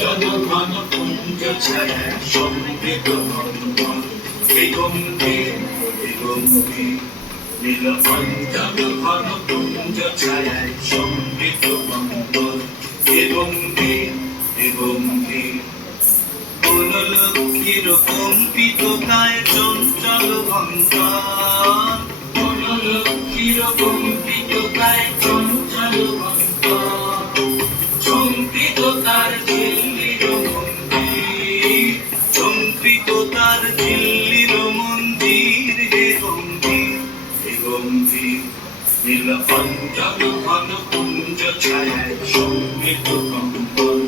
জনঘন কুঞ্জ ছায়া সমৃদ্ধ মঙ্গল দিগন্তে দিগন্তে নীলকণ্ঠন ঘন কুঞ্জ ছায়ায় সমৃদ্ধ মঙ্গল দিগন্তে দিগন্তে বনলক্ষ্মীর কম্পিত কায় চঞ্চল অন্তর বনলক্ষ্মীর কম্পিত কায় চঞ্চল অন্তর চম্পিত তার ঝিল্লির মন্দির চম্পিত তার ঝিল্লির মন্দির হে গম্ভীর হে গম্ভীর নীলকণ্ঠন ঘন কুঞ্জ ছায়ায় সমৃদ্ধ কম্পন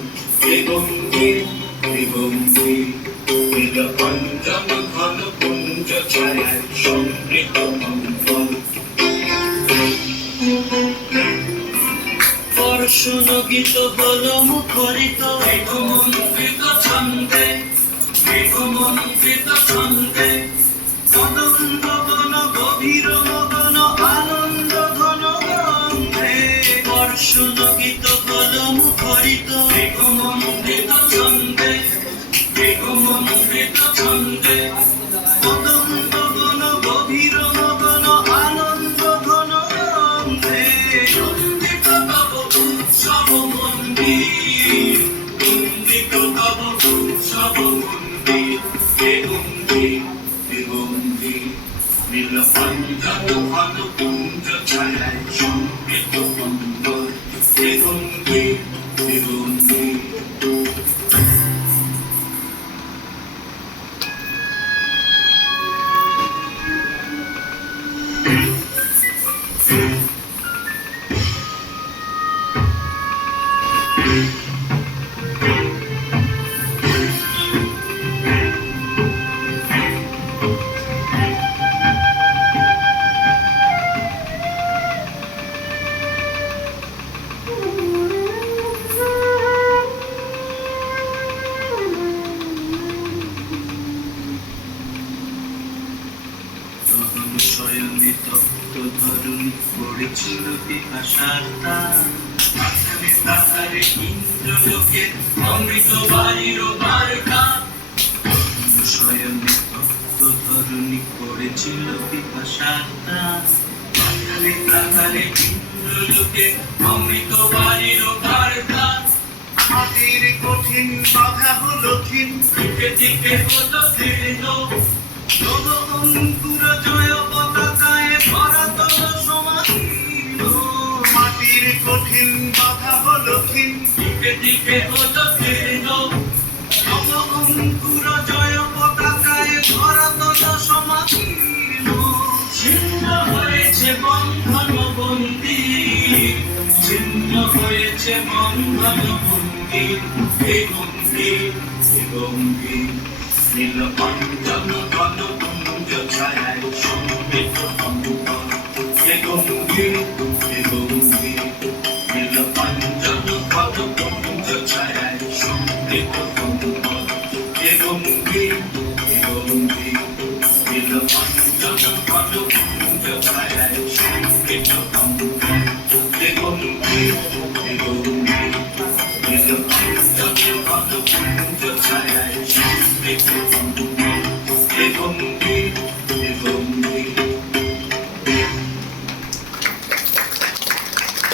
হে গম্ভীর হে গম্ভীর নীলকণ্ঠন ঘন কুঞ্জ ছায়ায় সমৃদ্ধ কম্পন বর্ষণগীত হলো মুখরিত মেঘমন্ত্রিত ছন্দে মেঘমন্ত্রিত ছন্দে কদম্ব বন গভীর মগন আনন্দ ঘন গন্ধে বর্ষণগীত হলো মুখরিত মেঘমন্ত্রিত ছন্দে মেঘমন্ত্রিত ছন্দে কদম্ব বন গভীর মগন আনন্দ ঘন গন্ধে উৎসব মন্দির বন্দিত তব উৎসব মন্দির হে গম্ভীর হে গম্ভীর নীলকণ্ঠন ঘন কুঞ্জ ছায়ায় সমৃদ্ধ কম্পন হে গম্ভীর হে গম্ভীর শয়নে তপ্ত ধরুন পড়েছিল পিপাসার তার তাহারে ইন্দ্রলোকে অমৃত বাড়ির বারকা শয়নে তপ্ত ধরুনি পড়েছিল পিপাসার তার তাহারে ইন্দ্রলোকে অমৃত বাড়ির বারকা মাটির কঠিন বাধা হলো ক্ষীণ দিকে দিকে হলো দীর্ণ তব অঙ্কুর জয় পতাকায় ধরাতল সমাধীন মাটির কঠিন বাধা হলো ক্ষীণ দিকে দিকে হলো দীর্ণ তব অঙ্কুর জয় পতাকায় ধরাতল সমাধীন ছিন্ন হয়েছে বন্ধন বন্দির ছিন্ন হয়েছে বন্ধন বন্দির হে গম্ভীর হে গম্ভীর নীলকণ্ঠন ঘন কুঞ্জ ছায়ায় সমৃদ্ধ কম্পন হে গম্ভীর হে গম্ভীর নীলকণ্ঠন ঘন কুঞ্জ ছায়ায় সমৃদ্ধ কম্পন হে গম্ভীর হে গম্ভীর নীলকণ্ঠন ঘন কুঞ্জ ছায়ায় সমৃদ্ধ কম্পন হে গম্ভীর হে গম্ভীর নীলকণ্ঠন ঘন কুঞ্জ ছায়ায় সমৃদ্ধ কম্পন হে গম্ভীর হে গম্ভীর